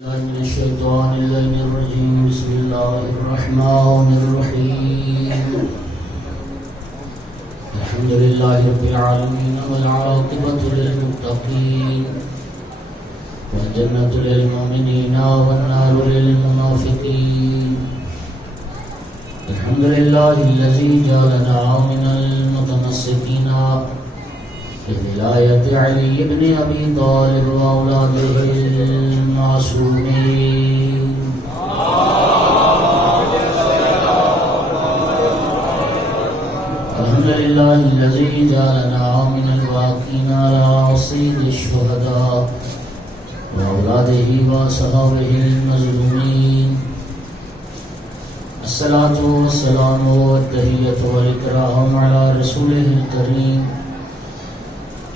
من الشيطان اللعين الرجيم. بسم الله الرحمن الرحيم. الحمد لله رب العالمين والعاقبة للمتقين والجنة للمؤمنين والنار للمنافقين. الحمد لله الذي جعلنا من المتمسكين بولاية علي بن أبي طالب وأولاده المعصومين. الحمد لله الذي جعلنا من الواقين على رصيد الشهداء وأولاده وأصحابه المظلومين. الصلاة والسلام والتحية والإكرام على رسوله الكريم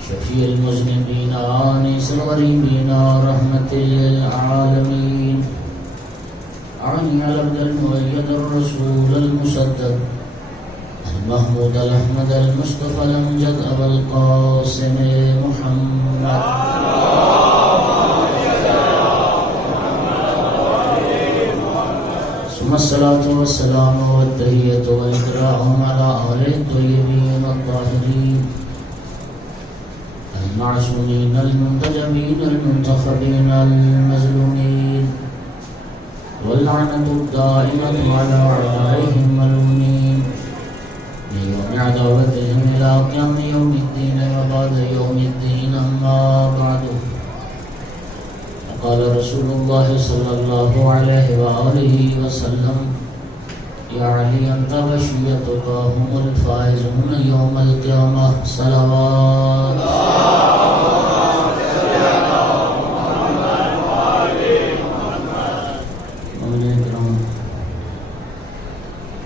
شفيع المذنبين آنس الغريبين رحمة للعالمين. عني على العبد المؤيد الرسول المسدد المحمود الأحمد المصطفى الأمجد أبا القاسم محمد. ثم الصلاة والسلام والتحية والإكرام على آله الطيبين الطاهرين المعصومين المنتجبين المنتخبين المظلومين واللعنة الدائمة على أعدائهم الملومين من يوم عداوتهم إلى قيام يوم الدين وبعد يوم الدين. أما بعد، قال رسول الله صلى الله عليه وآله وسلم: يا علي أنت وشيتك هم الفائزون يوم القيامة. صلوات.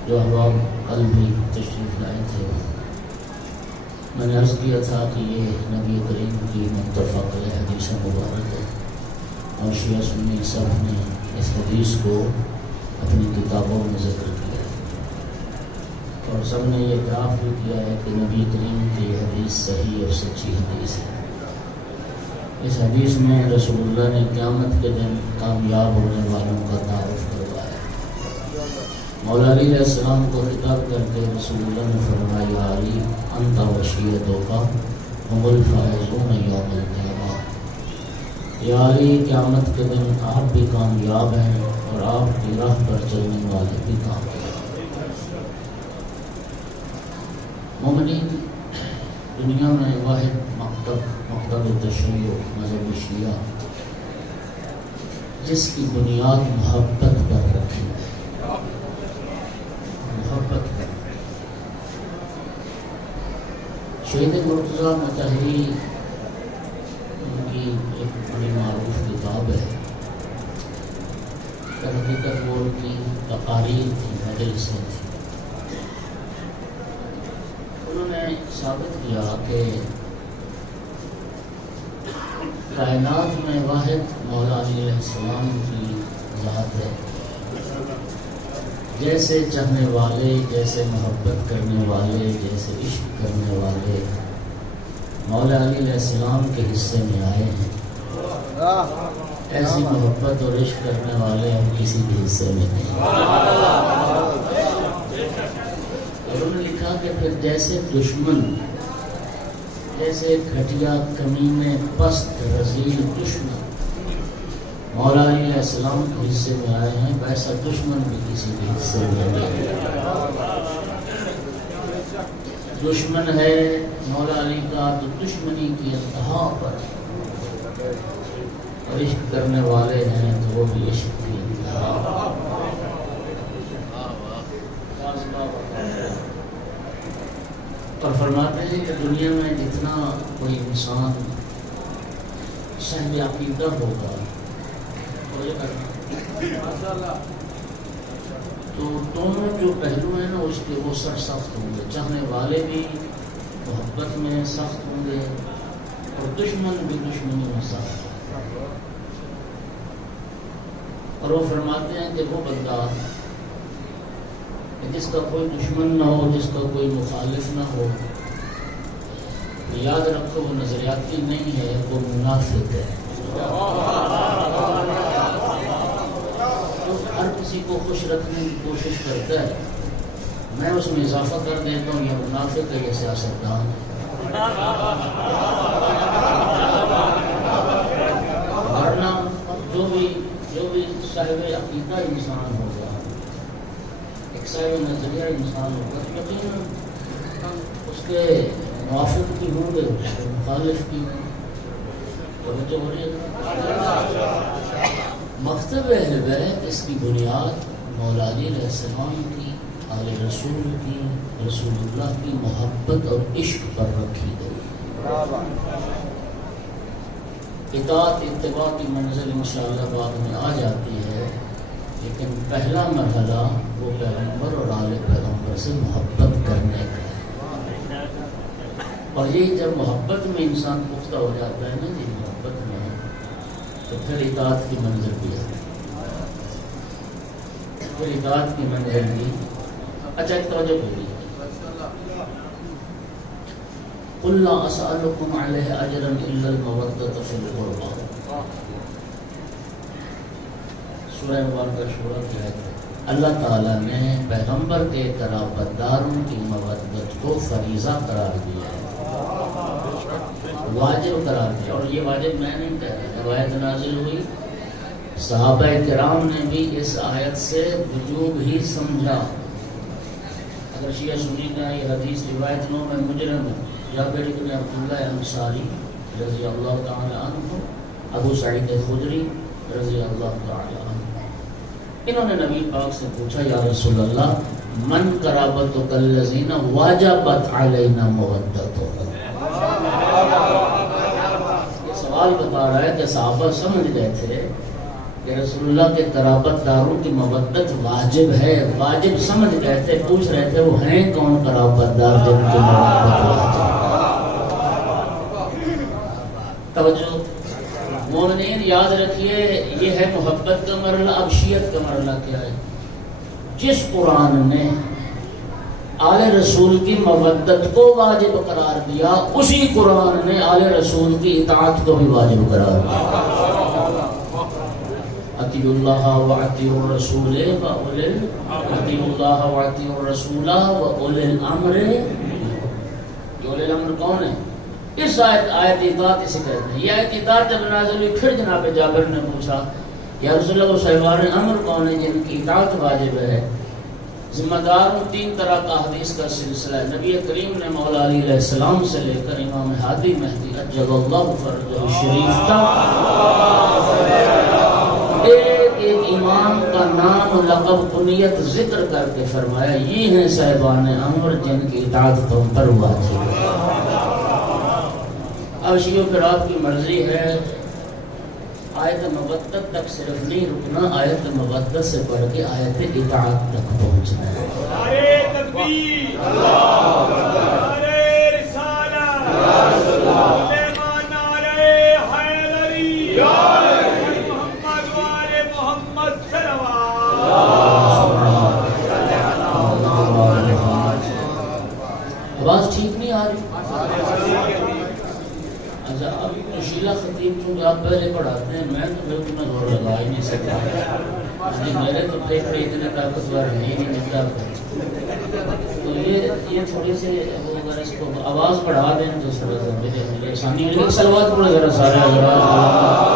جو احباب کل بھی تشریف لائے تھے، میں نے عرض کیا تھا کہ یہ نبی کریم کی متفق علیہ حدیث مبارک ہے اور شیعہ سنی سب نے اس حدیث کو اپنی کتابوں میں ذکر کیا ہے اور سب نے یہ اعتراف بھی کیا ہے کہ نبی کریم کی یہ حدیث صحیح اور سچی حدیث ہے۔ اس حدیث میں رسول اللہ نے قیامت کے دن کامیاب ہونے والوں کا تعارف کروایا۔ مولا علی علیہ السلام کو خطاب کر کے رسول اللہ نے فرمایا: علی انت وشیتک هم الفائزون یوم القیامہ۔ یا علی، قیامت کے دن آپ بھی کامیاب ہیں اور آپ کی راہ پر چلنے والے بھی کامیاب ہیں۔ مومنین، دنیا میں واحد مکتب تشیع مذہب شیعہ جس کی بنیاد محبت پر رکھی ہے، محبت پر۔ شہید مرتضیٰ مطہری ان کی ایک بڑی معروف کتاب ہے، در حقیقت وہ ان کی تقاریر تھی، مجلسیں تھی۔ انہوں نے ثابت کیا کہ کائنات میں واحد مولا علی علیہ السلام کی ذات ہے۔ جیسے چاہنے والے، جیسے محبت کرنے والے، جیسے عشق کرنے والے مولا علی علیہ السلام کے حصے میں آئے ہیں، ایسی محبت اور عشق کرنے والے ہم کسی بھی حصے میں نہیں۔ اور انہوں نے لکھا کہ پھر جیسے دشمن، جیسے گھٹیا کمینے پست رذیل دشمن مولا علی علیہ السلام کے حصے میں آئے ہیں، ویسا دشمن بھی کسی بھی حصے میں نہیں۔ دشمن ہے مولا علی کا تو دشمنی کی انتہا پر، اور عشق کرنے والے ہیں تو وہ بھی عشق کی انتہا پر۔ اور فرماتے ہیں کہ دنیا میں جتنا کوئی انسان صاحب عقیدہ ہوگا تو دونوں جو پہلو ہیں نا اس کے وہ سخت ہوں گے، چاہنے والے بھی محبت میں سخت ہوں گے اور دشمن بھی دشمنی میں سخت ہوں گے۔ اور وہ فرماتے ہیں کہ وہ بندہ جس کا کوئی دشمن نہ ہو، جس کا کوئی مخالف نہ ہو، یاد رکھو وہ نظریاتی نہیں ہے، وہ منافق ہے۔ کو خوش رکھنے کی کوشش کرتا ہے، میں اس میں اضافہ کر دیتا ہوں، یہ منافق ہے، یہ سیاستدان ہے۔ ورنہ جو بھی صاحب عقیدہ انسان ہوگا، ایک صاحب نظریہ انسان ہوگا، یقیناً اس کے موافق کی ہوں گے، مخالف کی توجہ ہو رہی ہے۔ مکتب اہل بیت اس کی بنیاد مولا علی علیہ السلام کی، آل رسول کی، رسول اللہ کی محبت اور عشق پر رکھی گئی۔ اطاعت اتباع کی منزل انشاءاللہ بعد میں آ جاتی ہے، لیکن پہلا مرحلہ وہ پیغمبر اور آل پیغمبر سے محبت کرنے کا ہے۔ اور یہ جب محبت میں انسان پختہ ہو جاتا ہے نا جی، محبت میں، تو پھر اطاعت کی منزل بھی ہے، پھر اطاعت کی منزل بھی۔ اچھا ایک توجہ ہوگی، قُلْ لَا أَسْأَلُكُمْ عَلَيْهِ أَجْرًا إِلَّا الْمَوَدَّةَ فِي الْقُرْبَى، سورہ مبارکہ شورى کی آیت ہے۔ اللہ تعالیٰ نے پیغمبر کے قرابت داروں کی مودت کو فریضہ قرار دیا ہے، واجب قرار دیا۔ اور یہ واجب میں نہیں کہہ رہا، روایت نازل ہوئی، صحابہ کرام نے بھی اس آیت سے وجوب ہی سمجھا۔ اگر شیعہ سنی کا یہ حدیث روایت نو میں مجرم ہے، جابر بن عبداللہ انصاری رضی اللہ تعالی عنہ، ابو سعید خدری رضی اللہ تعالی عنہ، انہوں نے نبی پاک سے پوچھا، یا رسول اللہ، من قرابتک الذین واجبت علینا مودتہ۔ یہ سوال بتا رہا ہے کہ صحابہ سمجھ گئے تھے کہ رسول اللہ کے قرابت داروں کی مودت واجب ہے، واجب سمجھ گئے تھے، پوچھ رہے تھے وہ ہیں کون قرابت دار جن کی مودت واجب ہے۔ توجہ مومنین یاد رکھیے، یہ ہے محبت کا مرحلہ۔ اب شیعت کا مرحلہ کیا ہے؟ جس قرآن نے آل رسول کی مودت کو واجب قرار دیا، اسی قرآن نے آل رسول کی اطاعت کو بھی واجب قرار دیا۔ اطیعوا اللہ واطیعوا الرسول اطیعوا اللہ واطیعوا الرسول واولی الامر۔ یہ اولی الامر کون ہے؟ اس آیت اطاعت اسے کہتے ہیں۔ یہ آیت اطاعت جب نازل ہوئی، پھر جناب جابر نے پوچھا، یا رسول اللہ، وہ صاحبان امر کون ہے جن کی اطاعت واجب ہے؟ ذمہ داروں تین طرح کا حدیث کا سلسلہ ہے۔ نبی کریم نے مولا علی علیہ السلام سے لے کر امام ہادی مہدی اجل اللہ فرجہ شریف تک ایک ایک امام کا نام، لقب، کنیت ذکر کر کے فرمایا، یہ ہیں صاحبان امر جن کی اطاعت تم پر واجب ہے۔ اب شیعوں پر آپ کی مرضی ہے، آیت مودت تک صرف نہیں رکنا، آیت مودت سے بڑھ کے آیت اطاعت تک پہنچنا ہے۔ نعرہ تکبیر، نعرہ رسالت، نعرہ حیدری، محمد وآل محمد صلوات۔ آواز ٹھیک نہیں آ رہی؟ اچھا، اب تو شیلا خطیب چونکہ آپ پہلے پڑھاتے ہیں، میں تو پھر تمہیں زور لگا ہی نہیں سکتا، میرے تو پھیپھڑے اتنے طاقتور ہیں ہی نہیں ملتا، تو یہ تھوڑی سی اگر اس کو آواز بڑھا دیں تو میرے آسانی ہو جائے۔ صلوات پڑھو ذرا سارے حضرات۔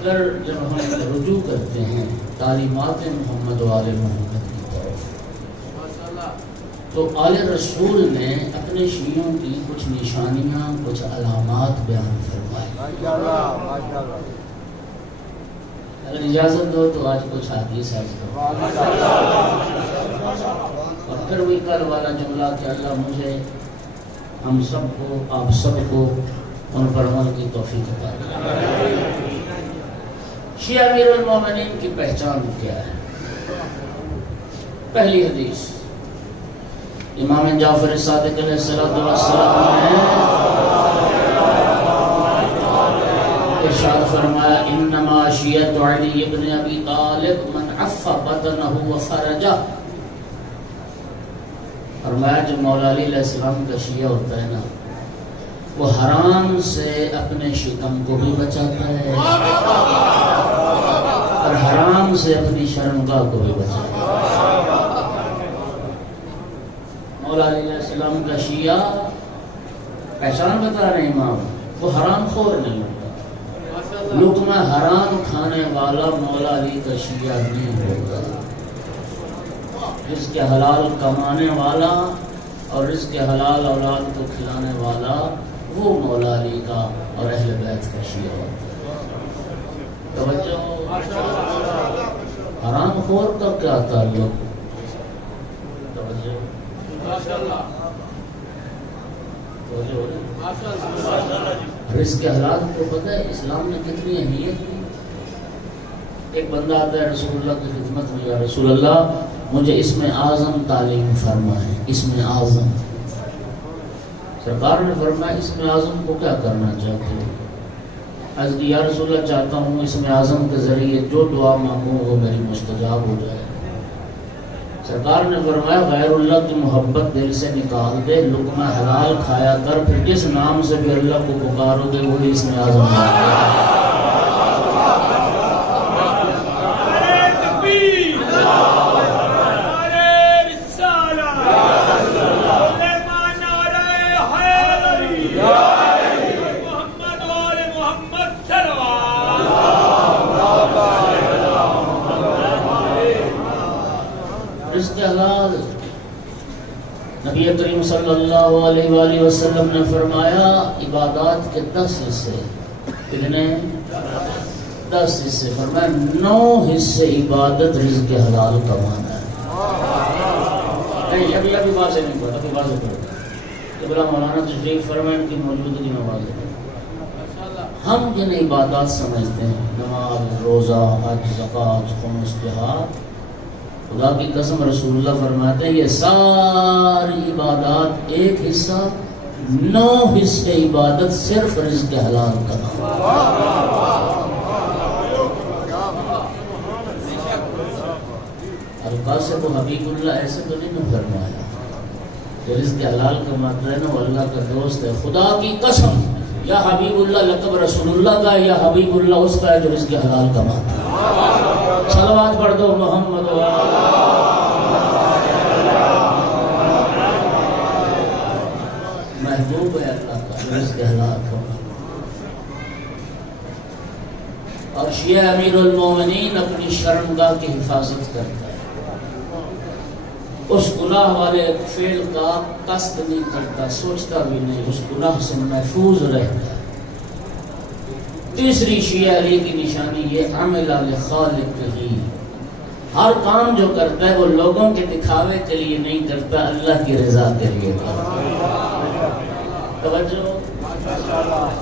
اگر جب ہم رجوع کرتے ہیں تعلیمات محمد و آل محمد کی طرف، تو آل رسول نے اپنے شیعوں کی کچھ نشانیاں، کچھ علامات بیان فرمائی۔ اگر اجازت دو تو آج کچھ حدیث ہے، اور پھر وہی کل والا جملہ کہ اللہ مجھے، ہم سب کو، آپ سب کو ان پر عمل کی توفیق عطا کرے۔ شیعہ امیر المومنین کی پہچان کیا ہے؟ پہلی حدیث امام جعفر صادق علیہ السلام نے ارشاد فرمایا انما شیعۃ علی ابن ابی طالب من عف بدنہ وفرجہ. فرمایا جو مولا علی علیہ السلام کا شیعہ ہوتا ہے نا وہ حرام سے اپنے شکم کو بھی بچاتا ہے اور حرام سے اپنی شرمگاہ کو بھی بچاتا ہے. مولا علی علیہ السلام کا شیعہ پہچان بتا رہے امام وہ حرام خور نہیں ہوتا. لقمہ حرام کھانے والا مولا علی کا شیعہ نہیں ہوتا. رزق حلال کمانے والا اور رزق حلال اولاد کو کھلانے والا وہ مولا علی کا اور اہل بیت کا شیعہ ہوتا ہے. توجہ. حرام خور کا کیا تعلق؟ توجہ. رزق حلال کو پتہ ہے اسلام نے کتنی اہمیت دی. ایک بندہ آتا ہے رسول اللہ کی خدمت میں یا رسول اللہ مجھے اسم اعظم تعلیم فرمائیں. اسم اعظم. سرکار نے فرمایا اسم اعظم کو کیا کرنا چاہتے ہو؟ عرض کی یا رسول اللہ چاہتا ہوں اسم اعظم کے ذریعے جو دعا مانگوں وہ میری مستجاب ہو جائے. سرکار نے فرمایا غیر اللہ کی محبت دل سے نکال دے لقمہ حلال کھایا کر پھر جس نام سے بھی اللہ کو پکارو گے وہی اسم اعظم ہے. نبی کریم صلی اللہ علیہ وآلہ وسلم نے فرمایا عبادات کے 10 حصے. کتنے؟ 10 حصے. فرمایا 9 حصے عبادت رزق حلال کمانا ہے. نہیں ابھی واضح نہیں پڑا. ابھی واضح پڑا. قبلہ مولانا تشریف فرمائیں ان کی موجودگی میں واضح ہے. ہم جن عبادات سمجھتے ہیں نماز روزہ حج زکوٰۃ خمس جہاد خدا کی قسم رسول اللہ فرماتے ہیں یہ ساری عبادات ایک حصہ 9 حصے عبادت صرف رزق حلال کا. القاسم حبیب اللہ ایسے تو نہیں فرمایا کہ رزق حلال کا مطلب ہے نا وہ اللہ کا دوست ہے. خدا کی قسم یا حبیب اللہ لقب رسول اللہ کا یا حبیب اللہ اس کا ہے جو رزق حلال کماتا ہے. صلوات پڑھ دو محمد محبوب ہے اللہ کا رزق حلال کماتا. اور شیعہ امیر المومنین اپنی شرمگاہ کی حفاظت کرتا ہے. اس گناہ والے فعل کا قصد نہیں کرتا سوچتا بھی نہیں اس گناہ سے محفوظ رہتا ہے. تیسری شیعہ علی کی نشانی یہ عمل لخالق ہی. ہر کام جو کرتا ہے وہ لوگوں کے دکھاوے کے لیے نہیں کرتا اللہ کی رضا کے لیے کرتا. توجہ.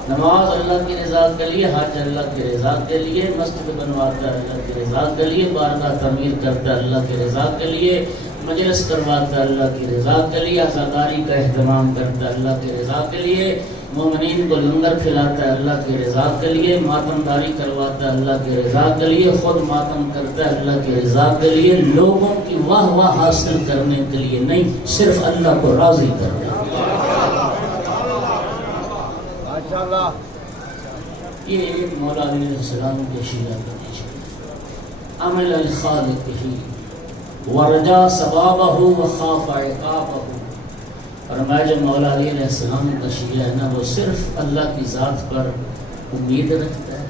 نماز اللہ کی رضا کے لیے حج اللہ کی رضا کے لیے مسجد بنواتا ہے اللہ کی رضا کے لیے بارگاہ تعمیر کرتا ہے اللہ کی رضا کے لیے مجلس کرواتا ہے اللہ کی رضا کے لیے عزاداری کا اہتمام کرتا ہے اللہ کی رضا کے لیے مومنین کو لنگر کھلاتا ہے اللہ کی رضا کے لیے ماتم داری کرواتا ہے اللہ کی رضا کے لیے خود ماتم کرتا ہے اللہ کی رضا کے لیے لوگوں کی واہ واہ حاصل کرنے کے لیے نہیں صرف اللہ کو راضی کرنا. یہ مولا علی علیہ السلام کے شیعہ کا نشان. عمل الخالق ہی ورجا ثوابہ وخاف عقابہ. فرمایا جو مولا علی علیہ السلام کا شیعہ ہے نا وہ صرف اللہ کی ذات پر امید رکھتا ہے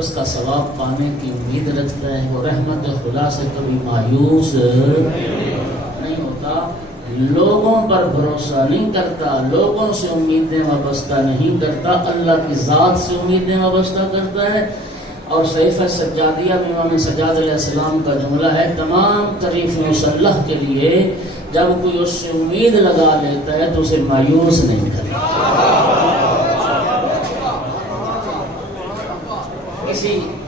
اس کا ثواب پانے کی امید رکھتا ہے. وہ رحمت خدا سے کبھی مایوس نہیں ہوتا. لوگوں پر بھروسہ نہیں کرتا لوگوں سے امیدیں وابستہ نہیں کرتا اللہ کی ذات سے امیدیں وابستہ کرتا ہے. اور صحیفہ سجادیہ میں امام سجاد علیہ السلام کا جملہ ہے تمام تعریفیں اس اللہ کے لیے جب کوئی اس سے امید لگا لیتا ہے تو اسے مایوس نہیں کرتا.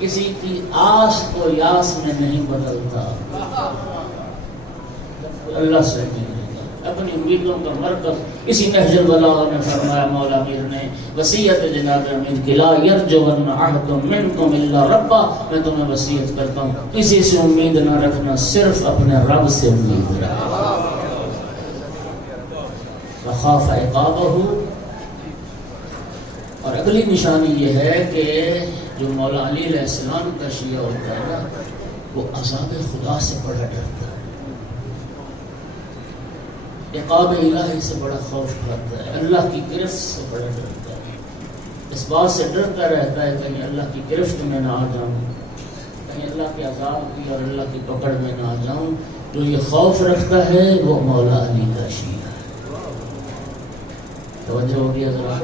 کسی کی آس کو یاس میں نہیں بدلتا اللہ سے نہیں. اپنی امیدوں کا مرکز. اسی نہج البلاغہ میں فرمایا مولا میر نے وصیت جناب امیر کی لا یرجون احد منکم الا ربا، میں تمہیں وصیت کرتا ہوں کسی سے امید نہ رکھنا، صرف اپنے رب سے امید رکھنا. وخاف عقابہ، اور اگلی نشانی یہ ہے کہ جو مولا علی علیہ السلام کا شیعہ ہوتا ہے نا وہ عذاب خدا سے بڑا ڈرتا ہے، عقاب الہی سے بڑا خوف کرتا ہے، اللہ کی گرفت سے بڑا ڈرتا ہے. اس بات سے ڈرتا رہتا ہے کہیں اللہ کی گرفت میں نہ آ جاؤں، کہیں اللہ کے عذاب کی اور اللہ کی پکڑ میں نہ آ جاؤں. جو یہ خوف رکھتا ہے وہ مولا علی کا شیعہ ہے. توجہ ہو گیا ذرا؟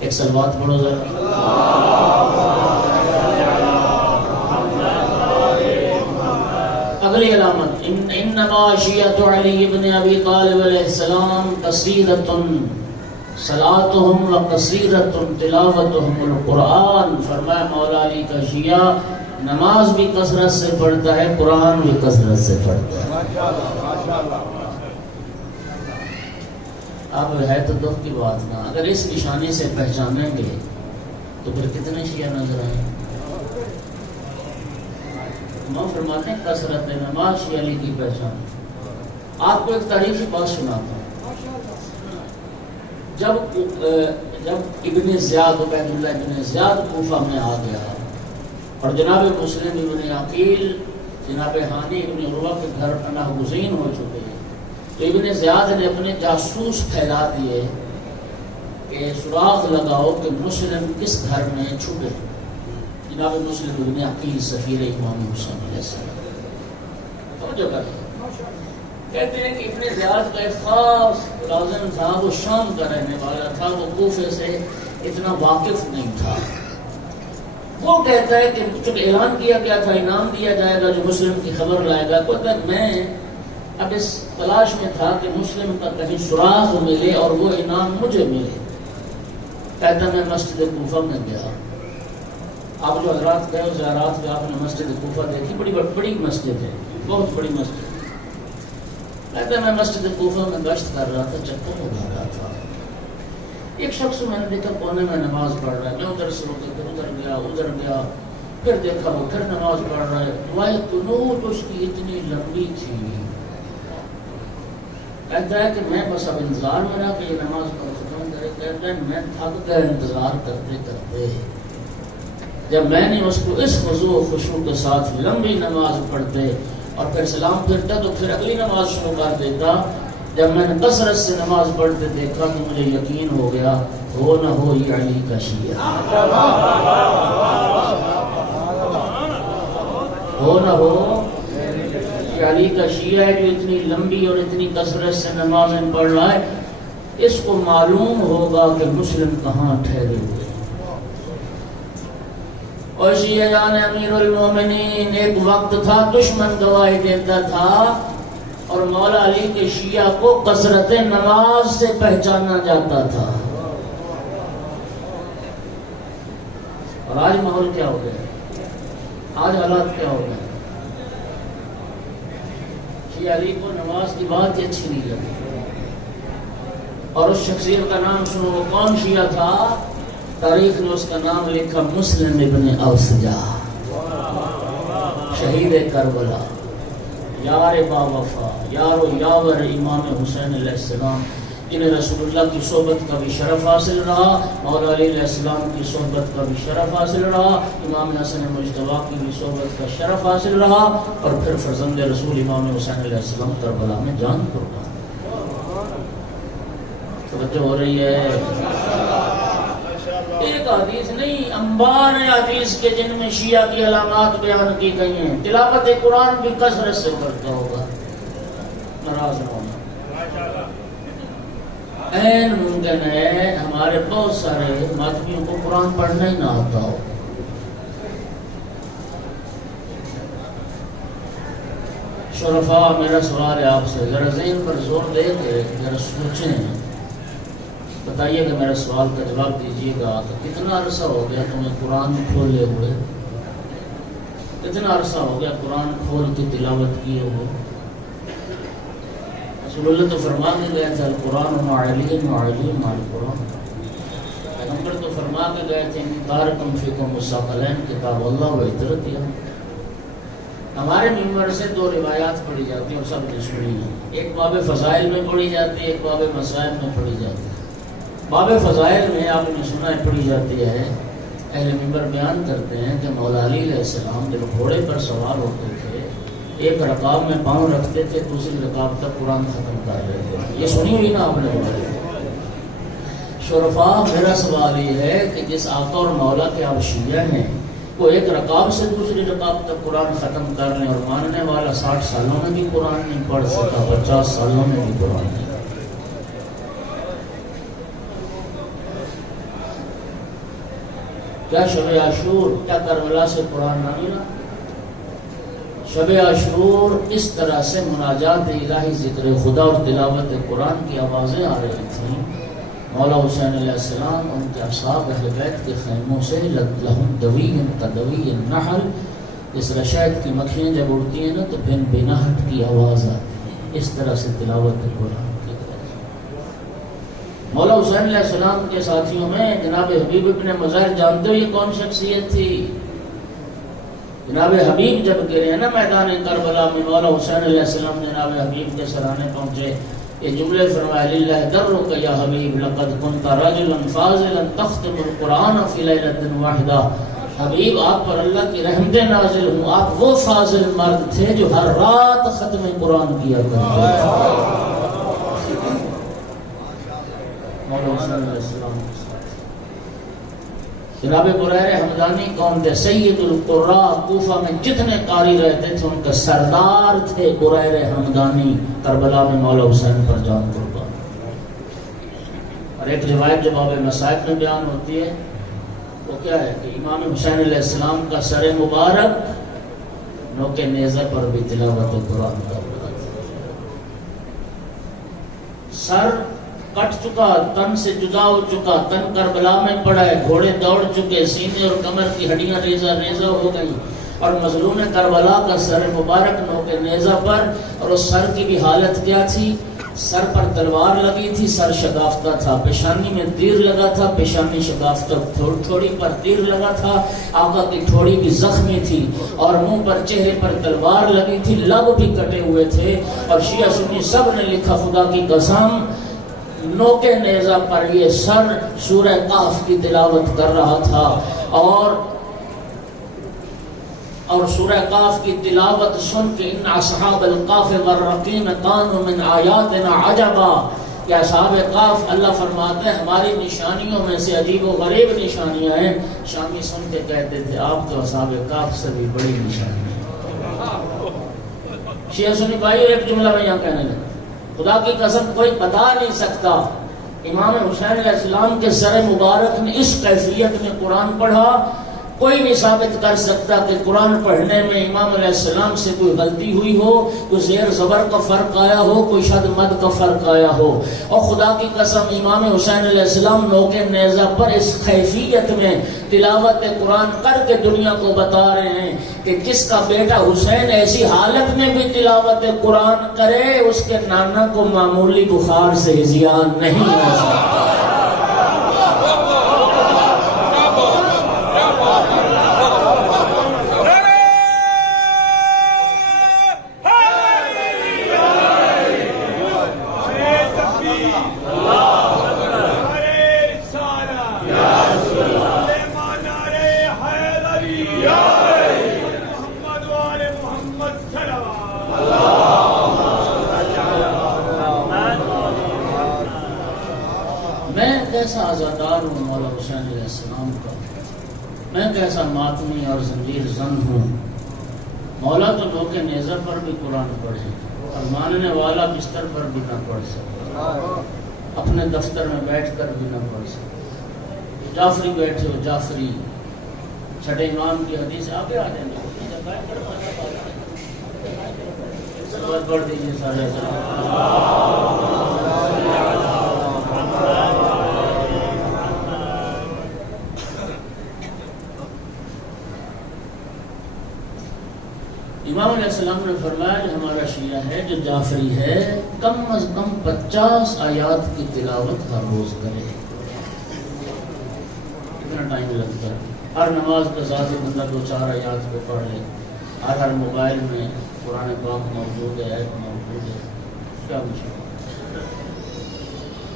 ایک صلوات پڑھو ذرا. اگلی علامت انما شیعۃ علی ابن ابی طالب علیہ السلام قصیرۃ صلاتهم وقصیرۃ تلاوتهم القرآن. فرمایا مولا علی کا شیعہ نماز بھی کثرت سے پڑھتا ہے، قرآن بھی کثرت سے پڑھتا ہے. اب ہے تو دکھ کی بات نا، اگر اس نشانی سے پہچانیں گے تو پھر کتنے شیعہ نظر آئیں. امام فرماتے ہیں کثرت نماز شیعہ علی کی پہچان. آپ کو ایک تاریخی بات سناتا ہوں. جب ابن زیاد عبید اللہ ابن زیاد کوفہ میں آ گیا اور جناب مسلم ابن عقیل جناب ہانی ابن عروہ کے گھر پناہ گزین ہو چکے ہیں، تو ابن زیاد نے اپنے جاسوس پھیلا دیے کہ سراغ لگاؤ کہ مسلم کس گھر میں چھپے. جناب مسلم ابن عقیل سفیر امام حسین علیہ السلام توجہ کریں، کہتے ہیں کہ ابن زیاد کا ایک خاص لازم تھا، وہ شام کا رہنے والا تھا، وہ کوفے سے اتنا واقف نہیں تھا. وہ کہتا ہے کہ چونکہ اعلان کیا گیا تھا انعام دیا جائے گا جو مسلم کی خبر لائے گا، کہتا ہے میں اب اس تلاش میں تھا کہ مسلم کا کہیں سراغ ملے اور وہ انعام مجھے ملے. کہتا میں مسجد کوفہ میں گیا. آپ جو حضرات گئے زیارات میں آپ نے مسجد کوفہ دیکھی، بڑی مسجد ہے، بہت بڑی مسجد. کہتا میں مسجد کوفہ میں گشت کر رہا تھا، چکر لگا رہا تھا. ایک شخص میں نے دیکھا کونے میں نماز پڑھ رہا ہے. میں ادھر سے ہوتے پھر ادھر گیا پھر دیکھا وہ پھر نماز پڑھ رہا ہے. دعائے قنوت اس کی اتنی لمبی تھی. کہتا ہے کہ میں بس اب انتظار میں رہا کہ یہ نماز ختم کرے. کہتا ہے میں تھک گیا انتظار کرتے کرتے. جب میں نے اس کو اس خضوع و خشوع کے ساتھ لمبی نماز پڑھتے اور پھر سلام پھرتا تو پھر اگلی نماز شروع کر دیتا. جب میں نے کثرت سے نماز پڑھتے دیکھا تو مجھے یقین ہو گیا ہو نہ ہو یہ علی کا شیعہ، ہو نہ ہو یہ علی کا شیعہ ہے جو اتنی لمبی اور اتنی کثرت سے نمازیں پڑھ رہا ہے. اس کو معلوم ہوگا کہ مسلم کہاں ٹھہرے ہوئے. اور شیعیان امیر المومنین ایک وقت تھا دشمن گواہی دیتا تھا اور مولا علی کے شیعہ کو کثرت نماز سے پہچانا جاتا تھا. اور آج ماحول کیا ہو گیا، آج حالات کیا ہو گئے. شیعہ علی کو نماز کی بات ہی اچھی نہیں لگی. اور اس شخصیت کا نام سنو، وہ کون شیعہ تھا؟ تاریخ نے اس کا نام لکھا مسلم ابن اوسجا، شہید کربلا، یار با وفا، یار و یاور امام حسین علیہ السلام، جنہیں رسول اللہ کی صحبت کا بھی شرف حاصل رہا، مولا علی علیہ السلام کی صحبت کا بھی شرف حاصل رہا، امام حسن مجتبی کی بھی صحبت کا شرف حاصل رہا، اور پھر فرزند رسول امام حسین علیہ السلام کربلا میں جان قربان. توجہ ہو رہی ہے؟ ایک حدیث نہیں، انبار حدیث کے جن میں شیعہ کی علامات بیان کی گئی ہیں. تلاوت قرآن بھی کثرت سے کرتا ہوگا، ناراض نہ ہونا. این ممکن ہے ہمارے بہت سارے ماتمیوں کو قرآن پڑھنا ہی نہ آتا ہو. شرفاء، میرا سوال ہے آپ سے، ذرا ذہن پر زور دے کے ذرا سوچیں، بتائیے کہ میرے سوال کا جواب دیجیے گا کہ کتنا عرصہ ہو گیا تمہیں قرآن کھولے ہوئے، کتنا عرصہ ہو گیا قرآن کھول کے تلاوت کیے ہوئے. رسول اللہ تو فرما کے گئے تھے القرآن معلم معلم القرآن. پیغمبر تو فرما کے گئے تھے تارکم فیکم الثقلین کتاب اللہ و عترتی. ہمارے ممبر سے دو روایات پڑھی جاتی ہیں اور سب نے سنی ہیں. ایک باب فضائل میں پڑھی جاتی ہے, ایک باب مسائل میں پڑھی جاتی ہے. باب فضائل میں آپ نے سنا ہے پڑھی جاتی ہے, اہل ممبر بیان کرتے ہیں کہ مولا علی علیہ السلام جب گھوڑے پر سوار ہوتے تھے ایک رکاب میں پاؤں رکھتے تھے, دوسری رکاب تک قرآن ختم کر رہے تھے. یہ سنی ہوئی نا آپ نے. شرفاء میرا سوال یہ ہے کہ جس آقا اور مولا کے آپ شیعہ ہیں وہ ایک رکاب سے دوسری رکاب تک قرآن ختم کر لیں, اور ماننے والا 60 سالوں میں بھی قرآن نہیں پڑھ سکا, 50 سالوں میں بھی قرآن نہیں. کیا شب عاشور, کیا کربلا سے قرآن نہ ملا؟ شب عاشور اس طرح سے مناجات الہی, ذکر خدا اور تلاوت قرآن کی آوازیں آ رہی تھیں. مولا حسین علیہ السلام ان کے اصحاب اہل بیت کے خیموں سے لہم دوی تدوی النحل, اس طرح شہد کی مکھیاں جب اڑتی ہیں نا تو بن بناہٹ کی آواز آتی ہے. اس طرح سے تلاوت قرآن کی طرح. مولا حسین علیہ السلام کے ساتھیوں میں جناب حبیب ابن مظاہر جانتے ہو یہ کون شخصیت تھی؟ جناب حبیب جب گرے نا میدان کربلا میں, مولا حسین علیہ السلام جناب حبیب کے سرانے پہنچے, یہ جملے فرمائے للہ درک یا حبیب لقد کنت رجلا فاضلا تختم القرآن فی لیلۃ واحدہ. حبیب آپ پر اللہ کی رحمتیں نازل ہوں, آپ وہ فاضل مرد تھے جو ہر رات ختم قرآن کیا کرتے تھے. مولا حسین علیہ السلام جناب بریر حمدانی کون تھے؟ سید القراء, کوفہ میں جتنے قاری رہتے تھے ان کے سردار تھے بریر حمدانی. کربلا میں مولا حسین پر جان قربان. اور ایک روایت جو باب مسائل میں بیان ہوتی ہے وہ کیا ہے کہ امام حسین علیہ السلام کا سر مبارک نوک نیزہ پر بھی تلاوت قرآن کا سر کٹ چکا, تن سے جدا ہو چکا, تن کربلا میں پڑا ہے, گھوڑے دوڑ چکے, سینے اور کمر کی ہڈیاں ریزہ ریزہ ہو گئی, اور مظلوم کربلا کا سر مبارک نوک نیزہ پر. اور اس سر کی بھی حالت کیا تھی؟ سر پر تلوار لگی تھی, سر شگافتہ تھا, پیشانی میں تیر لگا تھا, پیشانی شگافتہ, تھوڑی پر تیر لگا تھا, آقا کی تھوڑی بھی زخمی تھی, اور منہ پر چہرے پر تلوار لگی تھی, لب بھی کٹے ہوئے تھے. اور شیعہ سنی سب نے لکھا خدا کی قسم نوک نیزہ پر یہ سر سورہ کاف کی تلاوت کر رہا تھا. اور سورہ کاف کی تلاوت سن کے ان اصحاب القاف والرقیم کانوا من آیاتنا عجبا, کہ اصحاب کاف اللہ فرماتے ہیں ہماری نشانیوں میں سے عجیب و غریب نشانیاں ہیں. شامی سن کے کہتے تھے آپ تو اصحاب کاف سے بھی بڑی نشانی ہیں. شیعہ سنی بھائی ایک جملہ میں یہاں کہنے لگا, خدا کی قسم کوئی بتا نہیں سکتا امام حسین علیہ السلام کے سر مبارک نے اس کیفیت میں قرآن پڑھا. کوئی نہیں ثابت کر سکتا کہ قرآن پڑھنے میں امام علیہ السلام سے کوئی غلطی ہوئی ہو, کوئی زیر زبر کا فرق آیا ہو, کوئی شد مد کا فرق آیا ہو. اور خدا کی قسم امام حسین علیہ السلام نوک نیزہ پر اس کیفیت میں تلاوت قرآن کر کے دنیا کو بتا رہے ہیں کہ جس کا بیٹا حسین ایسی حالت میں بھی تلاوت قرآن کرے اس کے نانا کو معمولی بخار سے زیان نہیں ہو سکتا. کیسا آزادار ہوں مولا حسین علیہ السلام کا, میں کیسا ماتمی اور زنجیر زن ہوں. مولا تو نوک نیزہ پر بھی قرآن پڑھے اور ماننے والا بستر پر بھی نہ پڑھ سکتا, اپنے دفتر میں بیٹھ کر بھی نہ پڑھ سکتا. جعفری بیٹھے ہو, جعفری چھٹے امام کی حدیث آگے آ جائیں گے, پڑھ دیجیے سارے. امام علیہ السلام نے فرمایا جو ہمارا شیعہ ہے جو جعفری ہے کم از کم 50 آیات کی تلاوت ہر روز کرے. کتنا ٹائم لگتا ہے؟ ہر نماز کے ساتھ بندہ 2-4 آیات پہ پڑھ لے. ہر موبائل میں قرآن پاک موجود ہے، ایپ موجود ہے، کیا مشکل.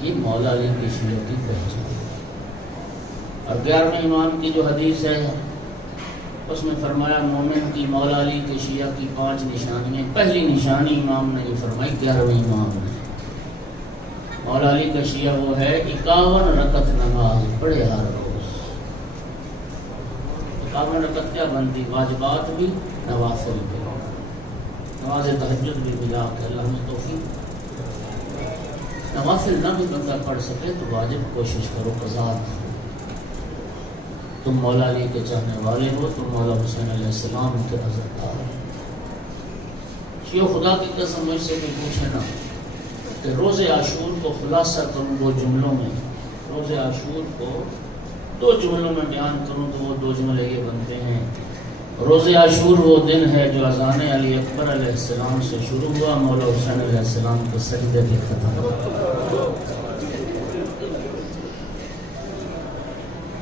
یہ مولا علی کی شیعہ کی پہچان. اور 11ویں امام کی جو حدیث ہے اس میں فرمایا مومن کی مولا علی کے شیعہ کی 5 نشانیاں. پہلی نشانی امام نے یہ فرمائی 11ویں امام نے، مولا علی کا شیعہ وہ ہے 51 رکعت نماز پڑھے ہر روز. 51 رکعت کیا بنتی؟ واجبات بھی، نوافل بھی. نماز تہجد بھی ملا کے اللہ نے توفیق. نوافل نہ بھی بندہ پڑھ سکے تو واجب کوشش کرو قضا. تم مولا علی کے چاہنے والے ہو، تم مولا حسین علیہ السلام کے عزادار ہو. شیعہ خدا کی قسم مجھ سے بھی پوچھے نا کہ روز عاشور کو خلاصہ کروں 2 جملوں میں، روز عاشور کو 2 جملوں میں بیان کروں تو وہ 2 جملے یہ بنتے ہیں. روز عاشور وہ دن ہے جو اذان علی اکبر علیہ السلام سے شروع ہوا، مولا حسین علیہ السلام کے سجدے پہ ختم ہوا.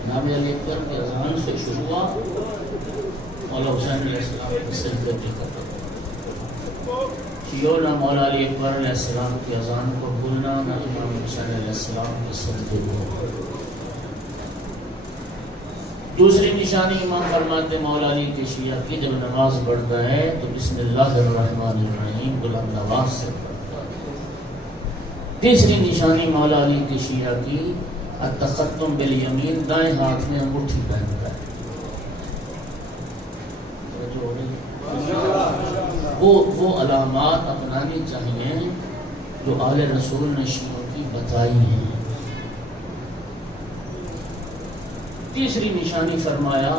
جناب علی اکبر کے اذان سے شروع ہوا، مولا حسین علیہ السلام کے سجدے پہ ختم ہوا. شیعوں نہ مولا علی اکبر علیہ السلام کی اذان کو بھولنا، نہ امام حسین علیہ السلام کے سجدے کو بھولنا. دوسری نشانی امام فرماتے مولا علی کے شیعہ کی جب نماز پڑھتا ہے تو بسم اللہ الرحمن الرحیم بلند آواز سے پڑھتا ہے. تیسری نشانی مولا علی کے شیعہ کی التختم بالیمین، دائیں ہاتھ میں انگوٹھی پہنتا ہے. وہ علامات اپنانی چاہیے جو آل رسول نے شیعوں کی بتائی ہیں. تیسری نشانی فرمایا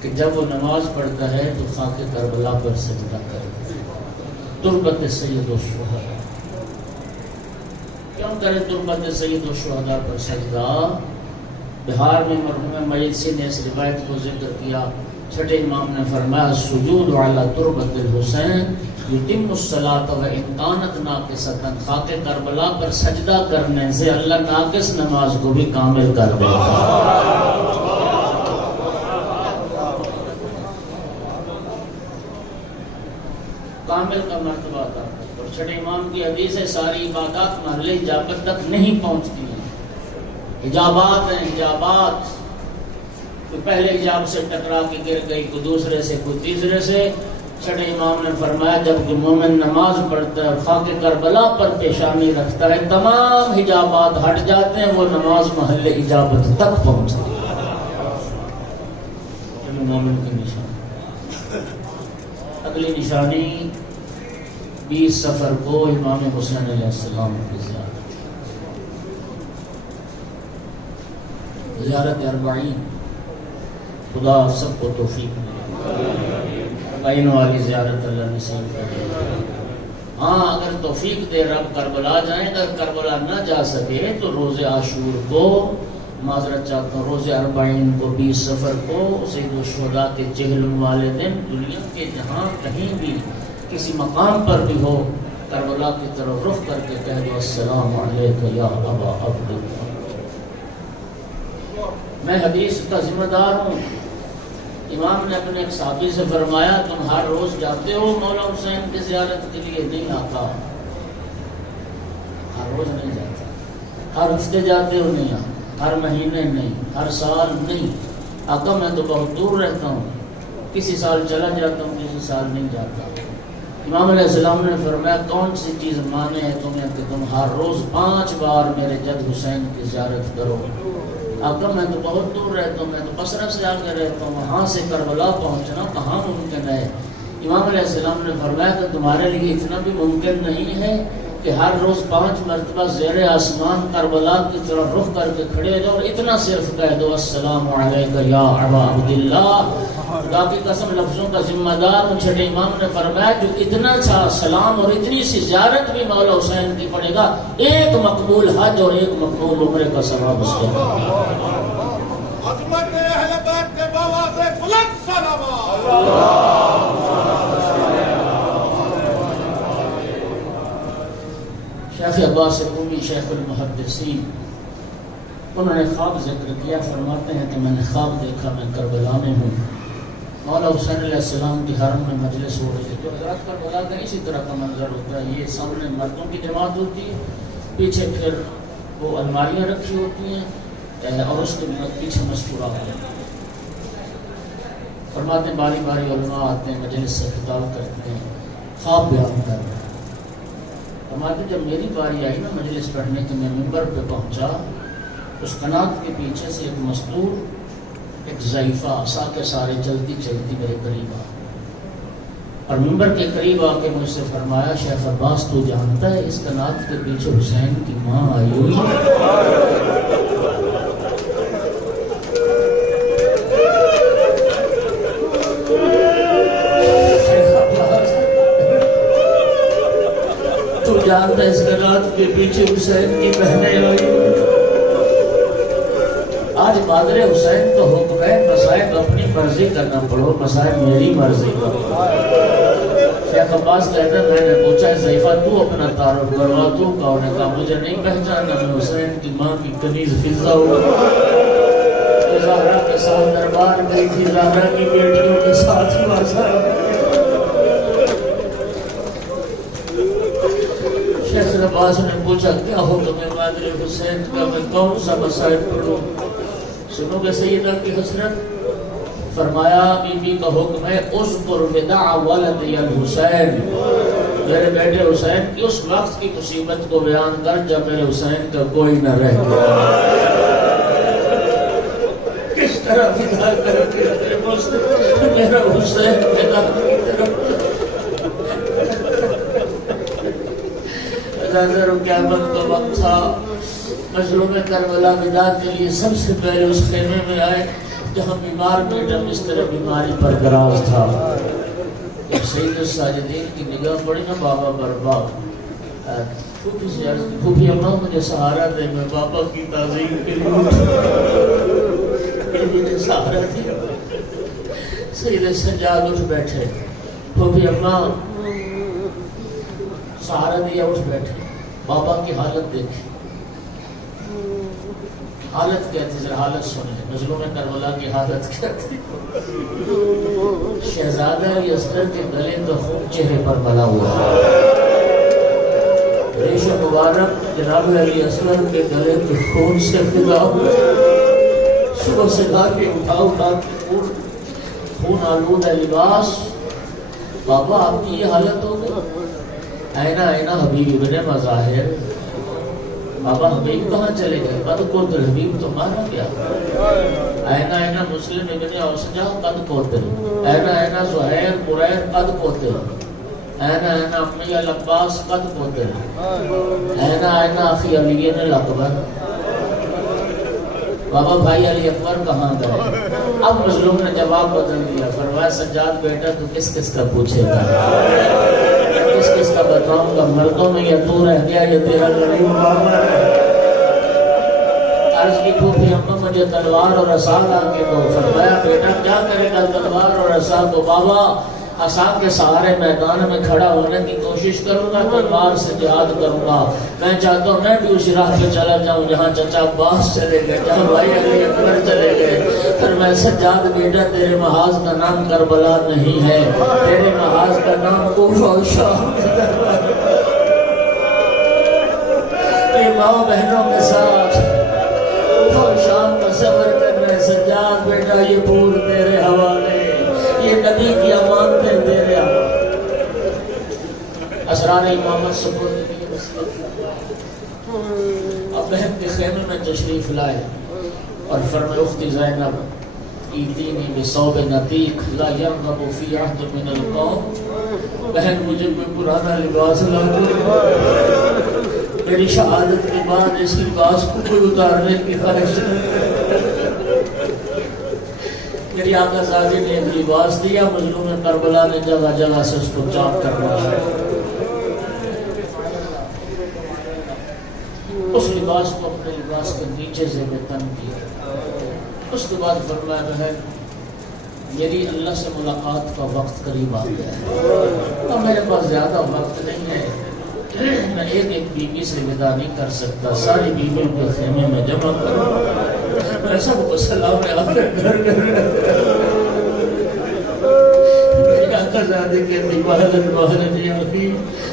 کہ جب وہ نماز پڑھتا ہے تو خاک کربلا پر سجدہ کرتا ہے. تربت سید الشہداء. کیوں کرے تربت سید الشہداء پر سجدہ؟ بہار میں مرحوم مجلسی نے اس روایت کو ذکر کیا. چھٹے امام نے فرمایا سجود علی تربت الحسین یتم الصلاۃ و ان کانت ناقصۃ. خاک کربلا پر سجدہ کرنے سے اللہ ناقص نماز کو بھی کامل کر دیتا ہے. کامل کا مرتبہ آتا ہے. اور چھٹے امام کی حدیث ہے ساری عبادات محل اجابت تک نہیں پہنچتی ہیں. اجابات ہیں اجابات. کوئی پہلے حجاب سے ٹکرا کے گر گئی، کوئی دوسرے سے، کوئی تیسرے سے. چھٹے امام نے فرمایا جب کہ مومن نماز پڑھتا ہے اور خاک کربلا پر پیشانی رکھتا ہے تمام حجابات ہٹ جاتے ہیں، وہ نماز محل اجابت تک پہنچتی ہے. مومن کی نشانی. اگلی نشانی 20 سفر کو امام حسین علیہ السلام کی زیارت 40. خدا سب کو توفیق دے. عین والی زیارت اللہ نصیب کرے. ہاں اگر توفیق دے رب کربلا جائیں. اگر کربلا نہ جا سکے تو روز عاشور کو، معذرت چاہتا ہوں، روز 40 کو 20 سفر کو سید الشہداء کے چہلم والے دن دنیا کے جہاں کہیں بھی کسی مقام پر بھی ہو کربلا کی طرف رخ کر کے کہہ دو السلام علیکم یا ابا عبداللہ. میں حدیث کا ذمہ دار ہوں. امام نے اپنے ایک صحابی سے فرمایا تم ہر روز جاتے ہو مولا حسین کی زیارت کے لیے؟ نہیں آتا. ہر روز نہیں جاتا. ہر ہفتے جاتے ہو؟ نہیں آتا. ہر مہینے نہیں، ہر سال نہیں. آقا میں تو بہت دور رہتا ہوں، کسی سال چلا جاتا ہوں، کسی سال نہیں جاتا. امام علیہ السلام نے فرمایا کون سی چیز مانے ہے تمہیں کہ تم ہر روز 5 بار میرے جد حسین کی زیارت کرو؟ آقا میں تو بہت دور رہتا ہوں، میں تو بصرہ سے آگے رہتا ہوں، وہاں سے کربلا پہنچنا کہاں ممکن ہے؟ امام علیہ السلام نے فرمایا کہ تمہارے لیے اتنا بھی ممکن نہیں ہے کہ ہر روز 5 مرتبہ زیر آسمان کربلا کی طرف رخ کر کے کھڑے ہو جاؤ اور اتنا صرف کہہ دو السلام علیکم یا ابا عبداللہ. خدا کی قسم لفظوں کا ذمہ دار ہوں. چھٹے امام نے فرمایا جو اتنا سا سلام اور اتنی سی زیارت بھی مولا حسین کی پڑے گا، ایک مقبول حج اور ایک مقبول عمرے کا ثواب اس کے عظمت اہل بیت کے بابا سے بلند سلام. شیخ عباس رومی شیخ المحدثین انہوں نے خواب ذکر کیا، فرماتے ہیں کہ میں نے خواب دیکھا میں کربلا میں ہوں، مولا حسین علیہ السلام کی حرم میں مجلس ہو رہی ہے، جو حضرات کربلا کا اسی طرح کا منظر ہوتا ہے، یہ سامنے مردوں کی جماعت ہوتی ہے، پیچھے پھر وہ الماریاں رکھی ہوتی ہیں اور اس کے پیچھے مستورات ہوتے ہیں۔ فرماتے ہیں باری باری علماء آتے ہیں، مجلس سے خطاب کرتے ہیں، خواب بیان کر رہے ہیں۔ فرماتے جب میری باری آئی نا مجلس پڑھنے کے، میں ممبر پہ پہنچا، اس قنات کے پیچھے سے ایک مستور، ایک ضعیفہ عصا کے سارے چلتی چلتی میرے قریب آ، اور ممبر کے قریب آ کے مجھ سے فرمایا شیخ عباس تو جانتا ہے اس قنات کے پیچھے حسین کی ماں آئی ہوئی ہے؟ تو جانتا ہے اس قنات کے پیچھے حسین کی بہنیں آئی ہوئی ہیں؟ آج بادر حسین تو حکم ہے مصائب اپنی مرضی کرنا پڑو، مصائب میری مرضی کرو۔ شیخ عباس کہتا ہے میں نے پوچھا ضعیفہ تو اپنا تعارف کروا، تو کون ہے؟ کہا مجھے نہیں پہچانا، میں حسین کی ماں کی کنیز فضا ہوں۔ زہرا کے ساتھ دربار گئی تھی، زہرا کی بیٹیوں کے ساتھ واسا۔ شیخ عباس نے پوچھا کیا حکم ہے بادر حسین کا، میں کون سا مصائب پڑھوں؟ سنو گے سیدہ کی حسرت؟ فرمایا بی بی کا حکم ہے اذکر وداع ولدی الحسین، میرے بیٹے حسین کی اس وقت کی مصیبت کو بیان کر جب میرے حسین کا کوئی نہ رہ گیا۔ کس طرح فدا کر کے میرا حسین فدا کی طرف قیامت کا وقت تھا، مظلوم کربلا ودا کے لیے سب سے پہلے اس خیمے میں آئے جہاں بیمار بیٹا بستر بیماری پر گراز تھا۔ سید الساجدین کی نگاہ پڑی نا بابا برباد، پھوپھی سے عرض کی پھوپھی اماں مجھے سہارا دے، میں بابا کی تعظیم کے لیے سہارا دیا۔ سید سجاد اٹھ بیٹھے، پھوپھی اماں سہارا دیا، اٹھ بیٹھے، بابا کی حالت دیکھی۔ حالت کیا تھی؟ ذرا حالت سنیں، مظلوم کربلا کی حالت کیا تھی؟ شہزادہ علی اصغر کے گلے کا خون چہرے پر ملا ہوا، ریش مبارک جناب علی اصغر کے گلے کے خون سے فدا ہوئے، صبح سے لا کے اٹھا کے خون آلودہ لباس۔ بابا آپ کی یہ حالت ہو گئی؟ اینا اینا حبیب ابن مظاہر، بابا حبیب کہاں چلے گئے؟ قد قتل، حبیب تو مارا گیا۔ اینا اینا مسلم ابن اوسجا قد قتل، اینا اینا زہیر قریر قد قتل، اینا اینا امی العباس قد قتل، اینا اینا اخی علی الاکبر، بابا بھائی علی اکبر کہاں گئے؟ اب مظلوم نے جواب بدل دیا، فرمایا سجاد بیٹا تو کس کس کا پوچھے گا، کس کس کا بتاؤں گا؟ مردوں میں یا تو رہ گیا یا تیرا غریب بابا ہے۔ عرض کی پھوپھی اماں مجھے تلوار اور عصا لا کے دو۔ فرمایا بیٹا کیا کرے گا تلوار اور عصا کو؟ بابا عصا کے سہارے میدان میں کھڑا ہونے کی کوشش کروں گا، تلوار سے جہاد کروں گا۔ میں چاہتا ہوں میں بھی اسی راہ پہ چلا جاؤں جہاں چچا عباس چلے گئے، جہاں بھائی علی اکبر چلے گئے۔ پھر میں سجاد بیٹا تیرے محاذ کا نام کربلا نہیں ہے، تیرے محاذ کا نام کوفہ و شام ہے۔ ماں بہنوں کے ساتھ کوفہ و شام کا سفر کرنا ہے۔ سجاد بیٹا یہ پور تیرے حوالے، یہ نبی کی امانتیں تیرے حوالے۔ اسرار امامت سپرد کی اب بہن کے خیمے میں تشریف لائے اور فرمائے اختی زینب ایتینی بصوب نتیق لا یرغب فی عہد من القوم، بہن مجھے کوئی پرانا لباس لا دے، میری شہادت کے بعد اس لباس کو کوئی اتارنے کی خواہش نہیں۔ میری آقا زادی نے ایک لباس دیا، مظلوم کربلا نے جگہ جگہ سے اس کو چاک کرنا ہے۔ اس لباس کو اپنے لباس کے نیچے سے بے تن کیا۔ اس کے بعد فرمایا بہن میری اللہ سے ملاقات کا وقت قریب آ گیا ہے، اور میرے پاس زیادہ وقت نہیں ہے، میں ایک ایک بیوی سے ودا نہیں کر سکتا، ساری بیویوں کے خیمے میں جمع کروں، میں سب کو سلام آخر گھر آزادی کہتی محلن یا اخی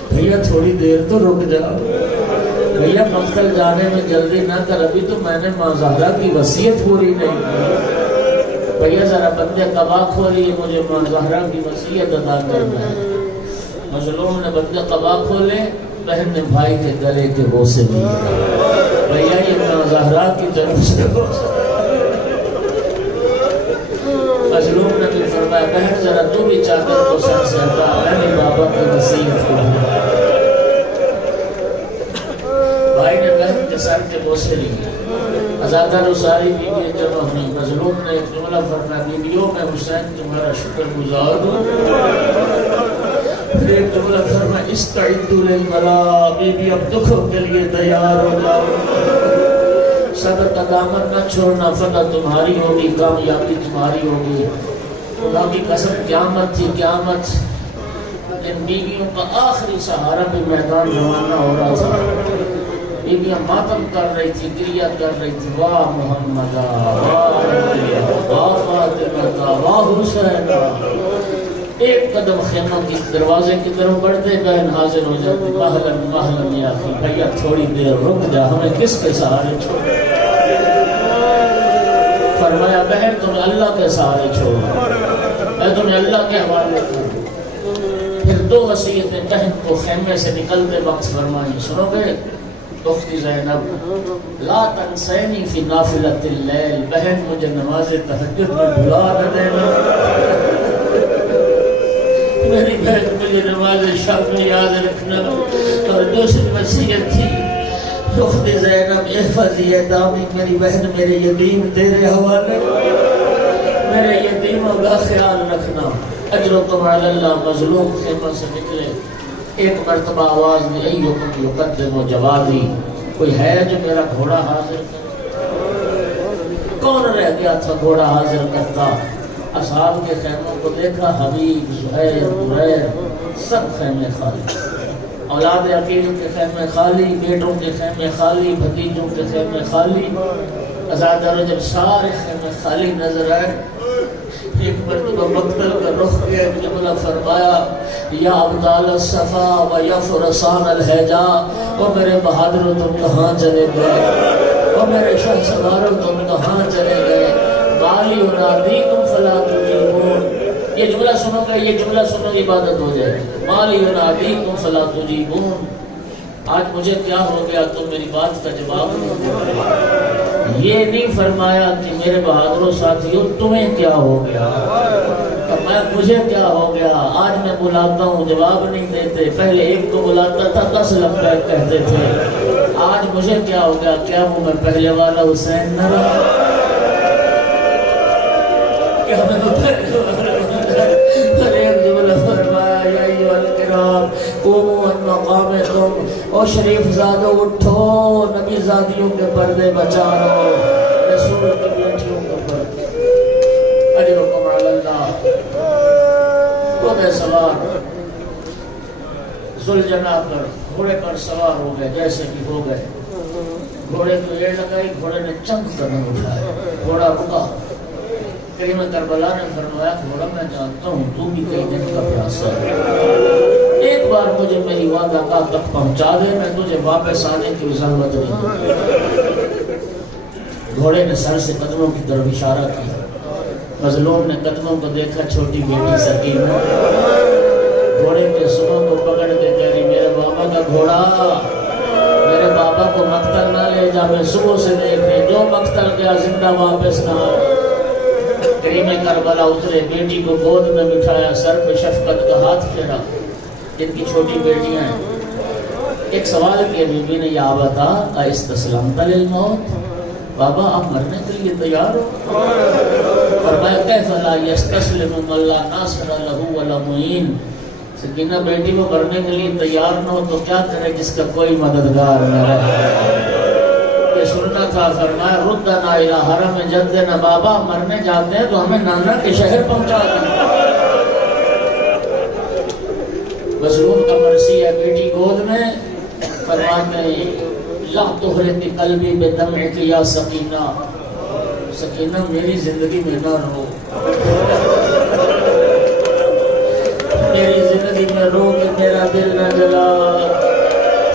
بھیا تھوڑی دیر تو رک جا، بھیا مقتل جانے میں جلدی نہ کر، ابھی تو میں نے ماں زہرا کی وصیت پوری نہیں کی، بھیا ذرا بندے قبا کھولیے، مجھے ماں زہرا کی وصیت ادا کرنا ہے۔ مظلوم نے بندے قبا کھولے، بہن نے بھائی کے گلے کے بوسے دیے، بھیا یہ ماں زہرا کی طرف سے بوسے۔ مظلوم نے بھی فرمایا بہن ذرا تو بھی چادر کو سر سے ہٹا، میں بھی بابا کی وصیت کروں۔ بھائی نے بہن کے سر کے بوسے لیے، ازادہ ساری بیوی جمع ہوئی، مظلوم نے ایک جملہ فرمایا بیویوں میں حسین تمہارا شکر گزار ہوں، پھر ایک جملہ فرمایا استعدوا للبلاء، بیوی اب دکھوں کے لیے تیار ہو جاؤ، صبر کا دامن نہ چھوڑنا، فتح تمہاری ہوگی، کامیابی تمہاری ہوگی۔ خدا کی قسم قیامت تھی، قیامت ان بیویوں کا آخری سہارا بھی میدان روانہ ہو رہا تھا، بیویاں ماتم کر رہی تھی، گریہ کر رہی تھی، واہ محمد واہ فاطمہ واہ حسین۔ ایک قدم خیمہ کی دروازے کی طرف بڑھتے بہن حاضر ہو جاتی، محلن محلن یا اخی بھیا تھوڑی دیر رک جا، ہمیں کس کے سہارے چھوڑ؟ فرمایا بہن تمہیں اللہ کے سہارے چھوڑ، میں تمہیں اللہ کے حوالے کروں۔ پھر دو وصیتیں بہن کو خیمے سے نکلتے وقت فرمائیں، سنو گے؟ اختی زینب لا تنسینی فی نافلۃ اللیل، بہن مجھے نماز تہجد میں بھلا نہ دینا، میری بہن مجھے نماز شب میں یاد رکھنا۔ اور دوسری وصیت تھی اختی زینب احفظ یتامی، میری بہن میرے یتیم تیرے حوالے، میرے یتیموں کا خیال رکھنا۔ اجرکم علی اللہ، مظلوم خیمہ سے نکلے، ایک مرتبہ آواز دی ایکم یقدم جوادی، کوئی ہے جو میرا گھوڑا حاضر کرے؟ کون رہ گیا تھا گھوڑا حاضر کرتا؟ اصحاب کے خیموں کو دیکھا، حبیب، زہیر، بریر، سب خیمے خالی، اولاد عقیل کے خیمے خالی، بیٹوں کے خیمے خالی، بھتیجوں کے خیمے خالی، ازادہ رجب سارے خیمے خالی نظر آئے۔ ایک مرتبہ مقتل کا رخ کیا، جملہ فرمایا یا ابدال الصفا و یا فرسان الحجا، وہ میرے بہادروں تم کہاں چلے گئے، وہ میرے شاہ سواروں تم کہاں چلے گئے، مالی ینادیکم فلا تجیبون۔ یہ جملہ سنو گے، یہ جملہ سنو گے عبادت ہو جائے، مالی ینادیکم فلا تجیبون، آج مجھے کیا ہو گیا تم میری بات کا جواب نہیں دیتے۔ یہ نہیں فرمایا کہ میرے بہادروں ساتھیوں تمہیں کیا ہو گیا، فرمایا مجھے کیا ہو گیا، آج میں بلاتا ہوں جواب نہیں دیتے، پہلے ایک کو بلاتا تھا 10 لبیک کہتے تھے، آج مجھے کیا ہو گیا، کیا وہ میں پہلے والا حسین نہ رہا، کیا میں پہلے والا ایک جملہ فرمایا یا ایھا الکرام قوموا عن مقامکم، او شریف زادو اٹھو، نبی زادیوں کے پردے بچا لو، رسول کی بیٹیوں کے پردے۔ اجرکم علی اللہ۔ گھوڑے سوار ذوالجناح پر گھوڑے پر سوار ہو گئے، جیسے کہ ہو گئے، گھوڑے کو ایڑ لگائی، گھوڑے نے چند قدم اٹھائے، گھوڑا رکا۔ کریم کربلا نے فرمایا گھوڑا میں جانتا ہوں تو بھی کئی دن کا پیاسا ہے، ایک بار مجھے میری وعدہ گاہ تک پہنچا دے، میں تجھے واپس آنے کی ضرورت نہیں۔ گھوڑے نے سر سے قدموں کی طرف اشارہ کیا، مظلوم نے قدموں کو دیکھا، چھوٹی بیٹی سکینہ گھوڑے کے سروں کو پکڑ کے کہہ رہی میرے بابا کا گھوڑا، میرے بابا کو مقتل نہ لے جا، میں صبح سے دیکھ رہے جو مقتل گیا زندہ واپس نہ آئے۔ کریم کربلا اترے، بیٹی کو گود میں بٹھایا، سر پہ شفقت کا ہاتھ پھیرا، جن کی چھوٹی بیٹیاں ہیں۔ ایک سوال کیا بی بی نے، یا بتا استسلمت للموت، بابا آپ مرنے کے لیے تیار ہو؟ فرمایا کیف لا یستسلم من لا ناصر لہ ولا معین، سکینہ بیٹی کو مرنے کے لیے تیار نہ ہو تو کیا کرے جس کا کوئی مددگار نہ رہے، یہ سننا تھا۔ فرمایا ردنا الی حرم جدنا، بابا مرنے جاتے ہیں تو ہمیں نانا کے شہر پہنچا دیں۔ مظلوم کا مرثی ہے، بیٹی گود میں، فرماتے ہیں لا تحرق قلبی بدمعک یا سکینہ، سکینہ میری زندگی میں نہ رو، میری زندگی میں رو کہ میرا دل نہ جلا،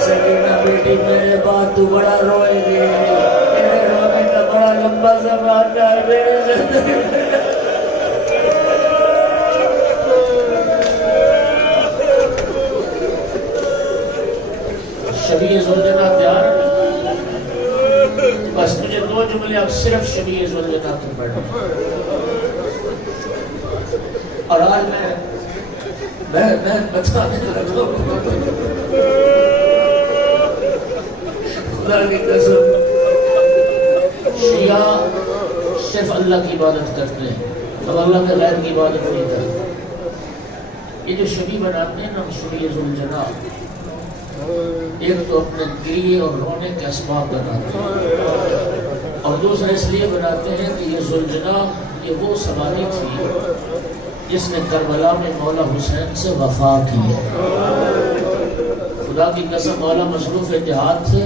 سکینہ بیٹی میرے بعد تو بڑا روئے گی، میرے رونے کا بڑا لمبا زمانہ ہے میری زندگی میں۔ شبیہ ذوالجلال تیار ہے؟ بس مجھے 2 جملے اب صرف شبیہ ذوالجلال تک پڑھنا، اور آج میں بتانے لگا ہوں، خدا کی قسم شیعہ صرف اللہ کی عبادت کرتے ہیں، اب اللہ کے غیر کی عبادت نہیں کرتے۔ یہ جو شبیہ بناتے ہیں نا شبیہ ذوالجلال، ایک تو اپنے گریے اور رونے کے اسباب بناتے ہیں، اور دوسرا اس لیے بناتے ہیں کہ یہ ذوالجلال یہ وہ سواری تھی جس نے کربلا میں مولا حسین سے وفا کی ہے۔ خدا کی قسم مولا مصروف جہاد تھے،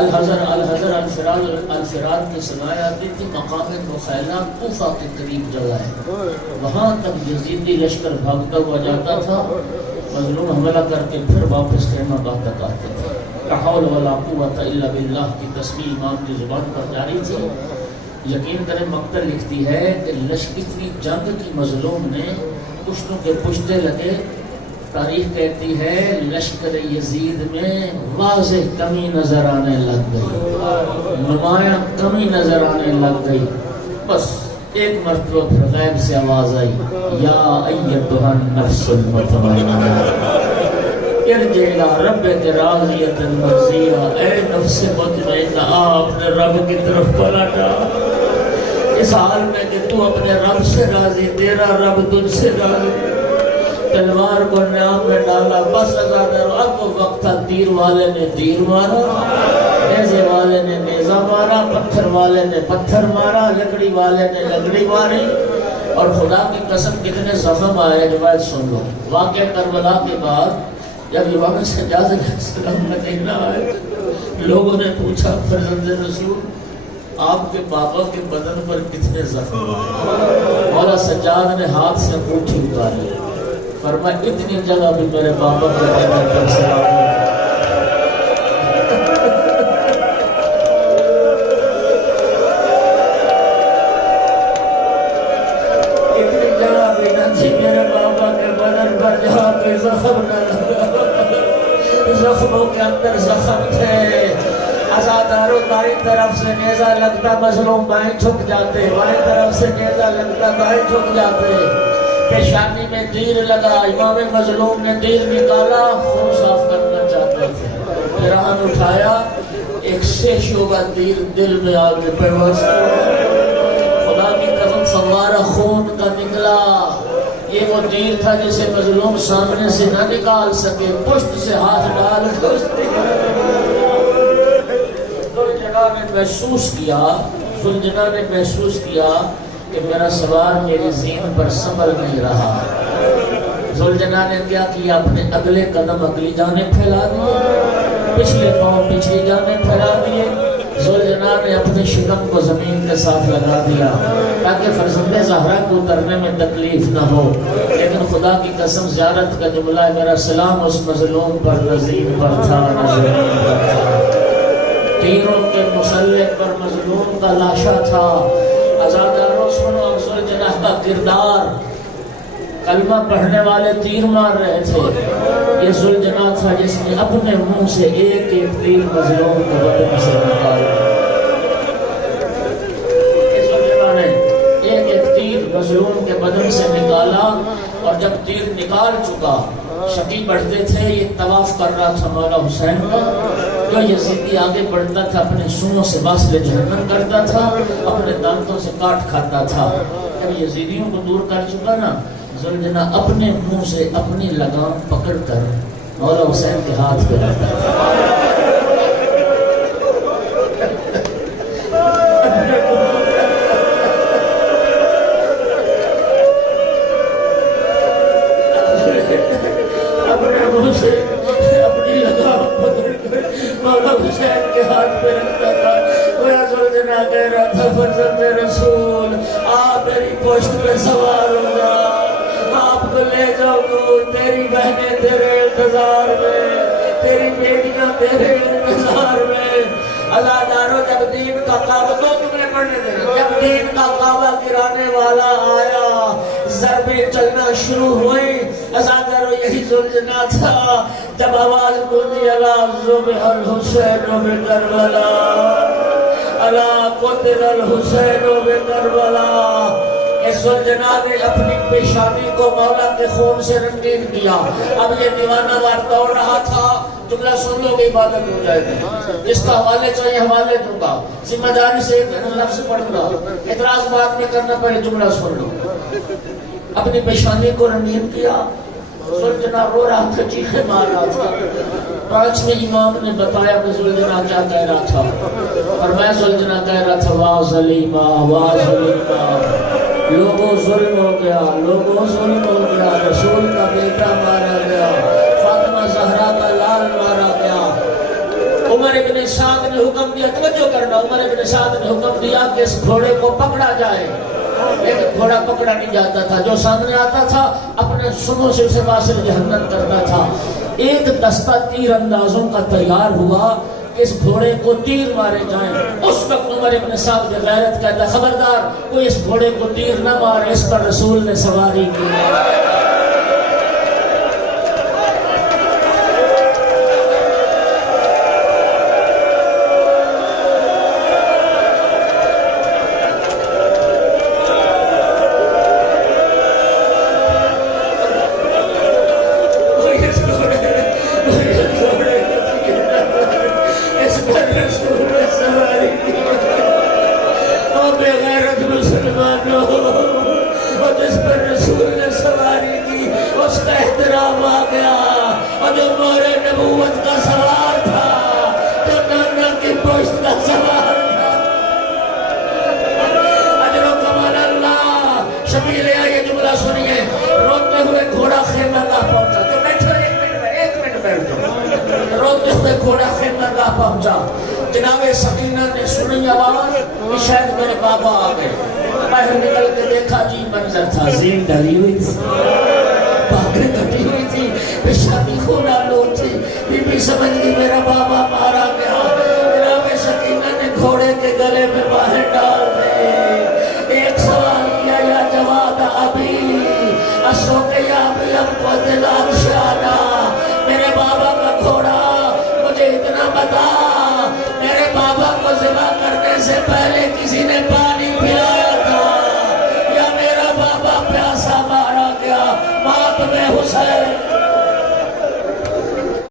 الحضر الفراد کی سنائے آتی تھی، مقام مخیلہ کوفہ کے قریب جگہ ہے، وہاں تک یزیدی لشکر بھاگتا ہوا جاتا تھا، مظلوم حملہ کر کے پھر واپس خیمہ آباد تک آتے تھے۔ لا حول ولا قوت الا باللہ کی تسبیح امام کی زبان پر جاری تھی۔ یقین کریں مقتل لکھتی ہے کہ اتنی جنگ کی مظلوم نے پشتوں کے پشتے لگے، تاریخ کہتی ہے لشکر یزید میں واضح کمی نظر آنے لگ گئی، نمایاں کمی نظر آنے لگ گئی۔ بس ایک مرتبہ پھر غیب سے آواز آئی، یا ایتھا النفس المطمئنہ ارجعی الی ربک راضیۃ مرضیہ، اے نفس مطمئنہ اپنے رب کی طرف پلٹ آ، اس حال میں کہ تو اپنے رب سے راضی، تیرا رب تجھ سے راضی۔ تلوار کو نیام میں ڈالا، بس ازادر اب وہ وقت تھا، تیر والے نے تیر مارا، نیزے والے نے نیزہ مارا، پتھر والے نے پتھر مارا، لکڑی والے نے لکڑی ماری، اور خدا کی قسم کتنے زخم آئے۔ روایت سن لو، واقعہ کربلا کے بعد جب امام سجاد علیہ السلام مدینہ آئے، لوگوں نے پوچھا فرزند رسول آپ کے بابا کے بدن پر کتنے زخم آئے؟ مولا سجاد نے ہاتھ سے انگوٹھی اتاری، فرمایا اتنی جگہ بھی میرے بابا کے بدن پر سلام اتنی جگہ بھی نہ تھی میرے بابا کے بدن پر جہاں پہ زخم نہ لگا، زخموں کے اندر زخم تھے۔ عزاداروں دائیں طرف سے نیزہ لگتا مظلوم بائیں جھک جاتے، بائیں طرف سے نیزہ لگتا بائیں جھک جاتے، پیشانی میں تیر لگا، امام مظلوم نے تیر نکالا، خون صاف کرنا چاہتے تھے، پھر ہاتھ اٹھایا، ایک شیشوں کا تیر دل میں آگے پیوست ہوا، خدا کی قسم فوارہ خون کا نکلا۔ یہ وہ تیر تھا جسے مظلوم سامنے سے نہ نکال سکے، پشت سے ہاتھ ڈال ذوالجلال نے محسوس کیا کہ میرا سوار میری زین پر سنبھل نہیں رہا۔ ذوالجلال نے کیا کیا؟ اپنے اگلے قدم اگلی جانب پھیلا دیے، پچھلے پاؤں پچھلی جانب پھیلا دیے۔ ذوالجلال نے اپنے شکم کو زمین کے ساتھ لگا دیا تاکہ فرزند زہرا کو اترنے میں تکلیف نہ ہو، لیکن خدا کی قسم زیارت کا جملہ ہے میرا سلام اس مظلوم پر نذیر پر تھا، نذیر پر تھا۔ تیروں کے مسلح پر مظلوم کا لاشا تھا۔ عزاداروں سنو ذوالجلال کا کردار، کلمہ پڑھنے والے تیر مار رہے تھے، یہ ذوالجلال تھا جس نے اپنے منہ سے ایک ایک تیر مظلوم کے بدن سے نکالا۔ ذوالجلال نے ایک ایک تیر مظلوم کے بدن سے نکالا، اور جب تیر نکال چکا شکی بڑھتے تھے، یہ طواف کر رہا تھا مولا حسین کا، جو یزیدی آگے بڑھتا تھا اپنے سونوں سے واصل جہنم کرتا تھا، اپنے دانتوں سے کاٹ کھاتا تھا۔ جب یزیدیوں کو دور کر چکا نا، ذوالجلال اپنے منہ سے اپنی لگام پکڑ کر مولا حسین کے ہاتھ پہ رکھتا تھا۔ اپنے منہ سے اپنی لگام پکڑ کر حضرت رسول آپ میری پشت پہ سوار ہو جاؤ، آپ کو لے جاؤ دور، تیری بہنیں تیرے انتظار میں، تیری بیٹیاں تیرے انتظار میں۔ اللہ دارو جب دین کا کعبہ، دو جملے پڑھنے دیں، جب دین کا کعبہ گرانے والا آیا، ضربیں چلنا شروع ہوئی، اللہ دارو یہی زلزلہ تھا جب آواز گونجی اللہ ذبح الحسین بکربلا، اللہ قتل الحسین بکربلا۔ اس زلجنا نے اپنی پیشانی کو مولا کے خون سے رنگین کیا۔ اب یہ دیوانہ وار دوڑ رہا تھا، جملہ سن لو گے عبادت ہو جائے گی، اس کا حوالے چاہیے حوالے دوں گا، ذمہ داری سے لفظ پڑھوں گا، اعتراض بات میں کرنا پڑے، جملہ سن لو۔ اپنی پیشانی کو رنگین کیا، زلجنا رو رہا تھا، چیخے مار رہا تھا۔ پانچویں امام نے بتایا کہ زلجنا کیا کہہ رہا تھا، اور میں زلجنا کہہ رہا تھا واہ ظلیمہ واہ ظلیمہ، لوگوں ظلم ہو گیا، لوگوں ظلم ہو گیا، رسول کا بیٹا مارا گیا، فاطمہ زہرا کا لال مارا گیا۔ عمر ابن سعد نے حکم دیا، توجہ کرنا، عمر ابن سعد نے حکم دیا کہ اس گھوڑے کو پکڑا جائے، لیکن گھوڑا پکڑا نہیں جاتا تھا، جو سامنے آتا تھا اپنے سنوں سے اسے واصل جہنم کرتا تھا۔ ایک دستہ تیر اندازوں کا تیار ہوا کہ اس گھوڑے کو تیر مارے جائیں، اس وقت عمر ابن سعد کی غیرت کہتا ہے خبردار کوئی اس گھوڑے کو تیر نہ مارے، اس پر رسول نے سواری کی۔ گھوڑا خیمہ گاہ پہنچا، جناب سکینہ نے سنی آواز کہ شاید میرے بابا آ گئے، باہر نکل کے دیکھا جی منظر تھا، زین ڈلی ہوئی تھی، باکریں کٹی ہوئی تھی، پیشانی خون آلود تھی، بی بی سمجھ گئی میرا بابا مارا گیا۔ جناب سکینہ نے گھوڑے کے گلے میں باہر ڈال دے، ایک سوال کیا یا جواد ابھی اسو کے یا ابھی اب کو دلات شانا، میرے بابا کا گھوڑا مجھے اتنا بتا، میرے بابا کو ذبح کرنے سے پہلے